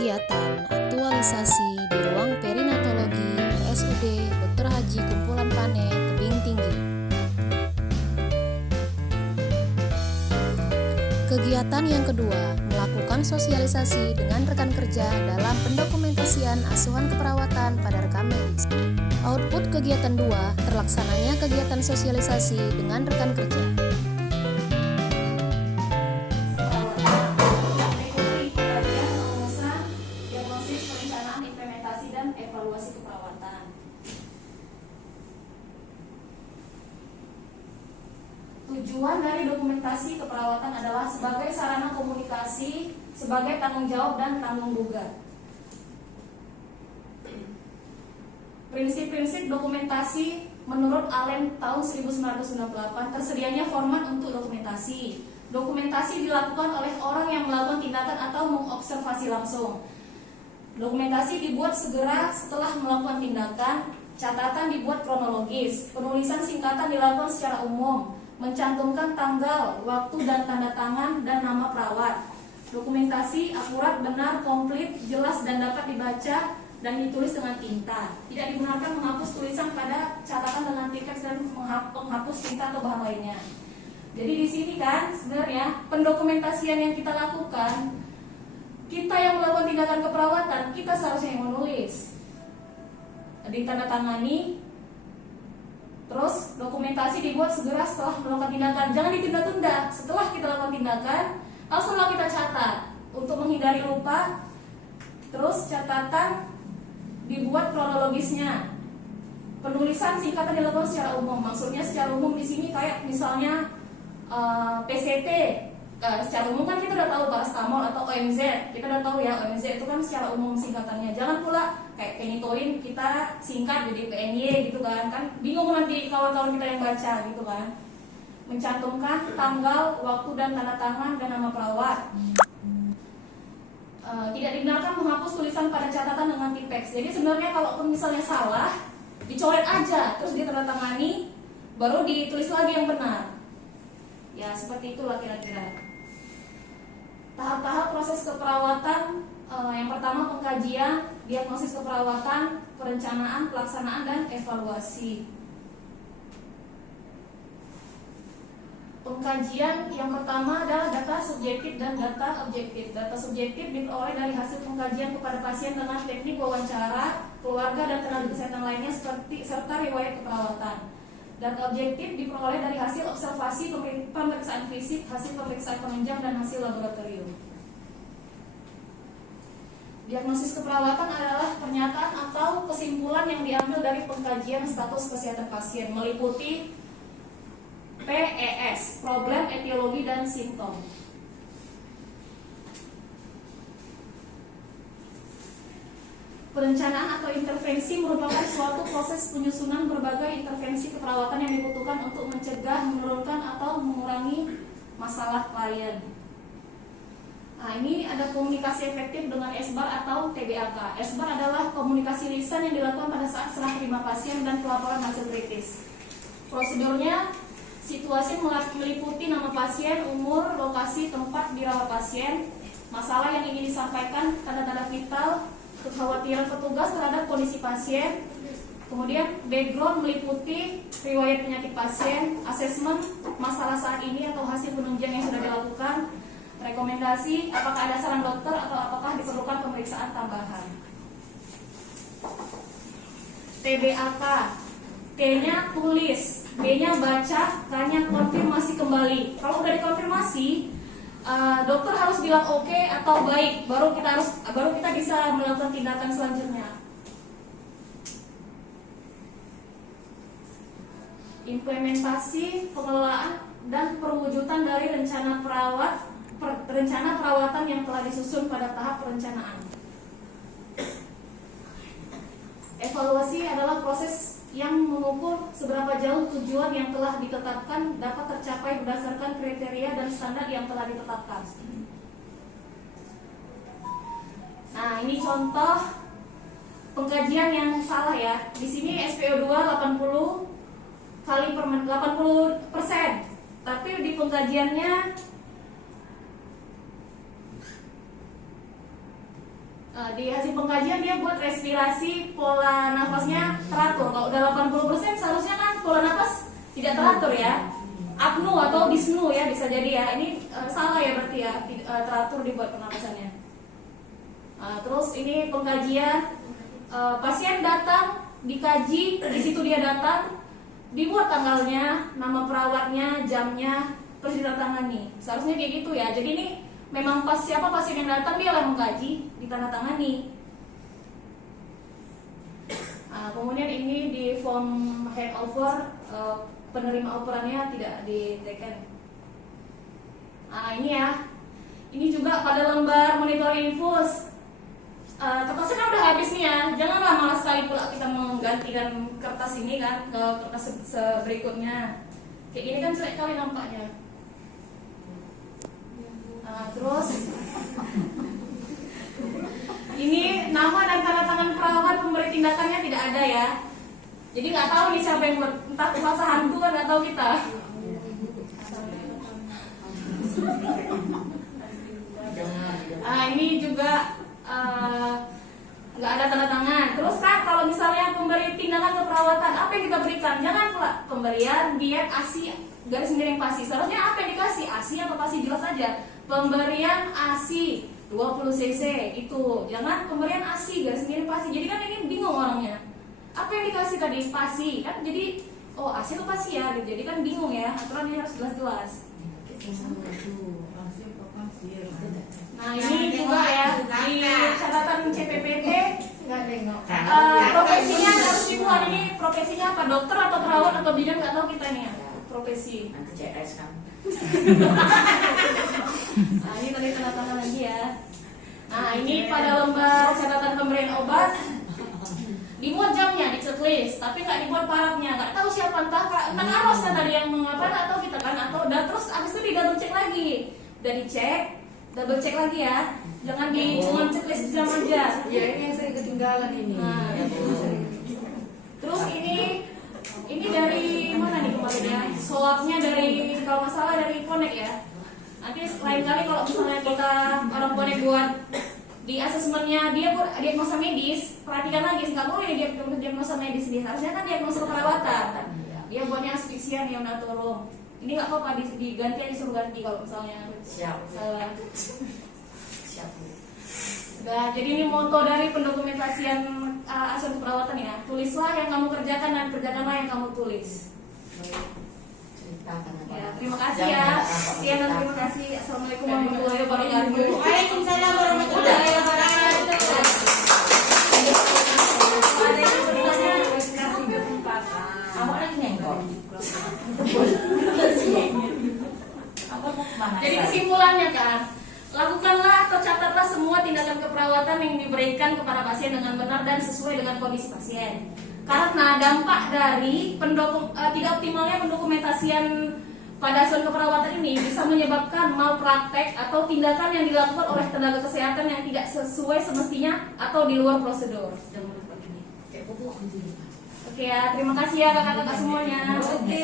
Kegiatan aktualisasi di ruang perinatologi RSUD Dr. Haji Kumpulan Pane, Tebing Tinggi. Kegiatan yang kedua, melakukan sosialisasi dengan rekan kerja dalam pendokumentasian asuhan keperawatan pada rekam medis. Output kegiatan 2, terlaksananya kegiatan sosialisasi dengan rekan kerja. Evaluasi keperawatan. Tujuan dari dokumentasi keperawatan adalah sebagai sarana komunikasi, sebagai tanggung jawab dan tanggung gugat. Prinsip-prinsip dokumentasi menurut Allen tahun 1998, tersedianya format untuk dokumentasi. Dokumentasi dilakukan oleh orang yang melakukan tindakan atau mengobservasi langsung. Dokumentasi dibuat segera setelah melakukan tindakan, catatan dibuat kronologis, penulisan singkatan dilakukan secara umum, mencantumkan tanggal, waktu dan tanda tangan dan nama perawat. Dokumentasi akurat, benar, komplit, jelas dan dapat dibaca dan ditulis dengan tinta. Tidak dibenarkan menghapus tulisan pada catatan dengan teks dan menghapus tinta atau bahan lainnya. Jadi di sini kan sebenarnya pendokumentasian yang kita lakukan, kita yang melakukan tindakan keperawatan, kita seharusnya yang menulis, ditandatangani, terus dokumentasi dibuat segera setelah melakukan tindakan. Jangan ditunda-tunda. Setelah kita lakukan tindakan, langsunglah kita catat untuk menghindari lupa. Terus catatan dibuat kronologisnya. Penulisan singkatan dilakukan secara umum. Maksudnya secara umum di sini kayak misalnya PCT. Secara umum kan kita udah tahu paracetamol atau OMZ, kita udah tahu ya OMZ itu kan secara umum singkatannya. Jangan pula kayak penitoin kita singkat jadi PNY gitu kan bingung nanti kawan-kawan kita yang baca gitu kan. Mencantumkan tanggal, waktu dan tanda tangan dan nama perawat. Tidak dibenarkan menghapus tulisan pada catatan dengan tipeks. Jadi sebenarnya kalau misalnya salah, dicoret aja terus ditandatangani, baru ditulis lagi yang benar. Ya seperti itulah kira-kira. Tahap-tahap proses keperawatan, yang pertama pengkajian, diagnosis keperawatan, perencanaan, pelaksanaan, dan evaluasi. Pengkajian yang pertama adalah data subjektif dan data objektif. Data subjektif diperoleh dari hasil pengkajian kepada pasien dengan teknik wawancara, keluarga, dan tenaga kesehatan lainnya serta riwayat keperawatan. Data objektif diperoleh dari hasil observasi, pemeriksaan fisik, hasil pemeriksaan penunjang, dan hasil laboratorium. Diagnosis keperawatan adalah pernyataan atau kesimpulan yang diambil dari pengkajian status kesehatan pasien, meliputi PES, problem, etiologi, dan simptom. Perencanaan atau intervensi merupakan suatu proses penyusunan berbagai intervensi keperawatan yang dibutuhkan untuk mencegah, menurunkan, atau mengurangi masalah klien. Nah, ini ada komunikasi efektif dengan SBAR atau TBAK. SBAR adalah komunikasi lisan yang dilakukan pada saat serah terima pasien dan pelaporan hasil kritis. Prosedurnya, situasi meliputi nama pasien, umur, lokasi, tempat dirawat pasien, masalah yang ingin disampaikan, tanda-tanda vital, kekhawatiran petugas terhadap kondisi pasien, kemudian background meliputi riwayat penyakit pasien, asesmen masalah saat ini atau hasil penunjang yang sudah dilakukan, rekomendasi apakah ada saran dokter atau apakah diperlukan pemeriksaan tambahan. TBAK, T-nya tulis, B-nya baca, K-nya konfirmasi kembali. Kalau udah dikonfirmasi, dokter harus bilang oke atau baik, baru kita bisa melakukan tindakan selanjutnya. Implementasi, pengelolaan, dan perwujudan dari rencana perawatan yang telah disusun pada tahap perencanaan. Evaluasi adalah proses yang mengukur seberapa jauh tujuan yang telah ditetapkan dapat tercapai berdasarkan kriteria dan standar yang telah ditetapkan. Nah, ini contoh pengkajian yang salah ya. Di sini SPO2 80 kali per 80%, tapi di pengkajiannya Di hasil pengkajian dia buat respirasi, pola nafasnya teratur. Kalau udah 80% seharusnya kan pola nafas tidak teratur ya, apnu atau disnu ya bisa jadi ya. Ini salah ya berarti ya, teratur dibuat pernapasannya. Terus ini pengkajian, pasien datang dikaji, di situ dia datang, dibuat tanggalnya, nama perawatnya, jamnya, terus ditandatangani. Seharusnya kayak gitu ya. Jadi ini memang siapa pasien yang datang dia yang mengkaji, ditandatangani. Kemudian ini di form handover, penerima operannya tidak diteken. Ini ya, ini juga pada lembar monitoring infus. Kertasnya kan udah habis nih ya, janganlah malas sekali pula kita menggantikan kertas ini kan ke kertas berikutnya. Kayak gini kan jelek kali nampaknya. Terus ini nama dan tanda tangan perawat pemberi tindakannya tidak ada ya. Jadi nggak tahu nih siapa yang buat, entah kuasa hantu kan nggak tahu kita. Ini juga nggak ada tanda tangan. Terus kan kalau misalnya pemberi tindakan keperawatan, apa yang kita berikan? Jangan pula pemberian diet ASI garis miring PASI. Seharusnya apa yang dikasih? ASI atau PASI jelas saja. Pemberian ASI 20 cc itu, jangan pemberian ASI garis miring PASI. Jadi kan ini bingung orangnya. Apa yang dikasih tadi? PASI kan, jadi oh ASI atau PASI ya. Jadi kan bingung ya, aturannya harus jelas-jelas. Nah ini juga ya di catatan CPPT, profesinya harus dibuat. Ini profesinya apa? Dokter atau perawat atau bidan, nggak tahu kita nih ya profesi. Nanti CS kan. Nah ini tadi tanda tangan lagi ya. Nah ini pada lembar catatan pemberian obat dimuat jamnya di checklist, tapi nggak dibuat parafnya. Nggak tahu siapa, entah Aros kan tadi yang mengapa, atau kita kan, atau udah terus abis itu di double check lagi, udah dicek, double check lagi ya. Jangan cuma checklist jam aja. Ya ini yang saya ketinggalan ini. Nah, terus ini dari mana nih kemarin ya? Swabnya dari, kalau nggak salah dari Connect ya. Nanti lain kali kalau misalnya kita orang Connect buat di asesmennya dia buat diagnosa medis, perhatikan lagi, nggak boleh dia diagnosa medis dia, harusnya kan diagnosa keperawatan. Dia buatnya asfiksia neonatolog. Ini nggak apa-apa, diganti aja, suruh ganti kalau misalnya salah. Siap. Nah, jadi ini moto dari pendokumentasian asuhan keperawatan ya. Tulislah yang kamu kerjakan dan kerjakanlah yang kamu tulis. Ya, terima kasih ya. Sekian dan terima kasih. Assalamualaikum warahmatullahi wabarakatuh. Waalaikumsalam warahmatullahi wabarakatuh. Kamu lagi nengok. Jadi kesimpulannya kan, lakukanlah atau catatlah semua tindakan keperawatan yang diberikan kepada pasien dengan benar dan sesuai dengan kondisi pasien. Karena dampak dari tidak optimalnya pendokumentasian pada asuhan keperawatan ini bisa menyebabkan malpraktek atau tindakan yang dilakukan oleh tenaga kesehatan yang tidak sesuai semestinya atau di luar prosedur. Oke ya, terima kasih ya kakak-kakak semuanya. Oke.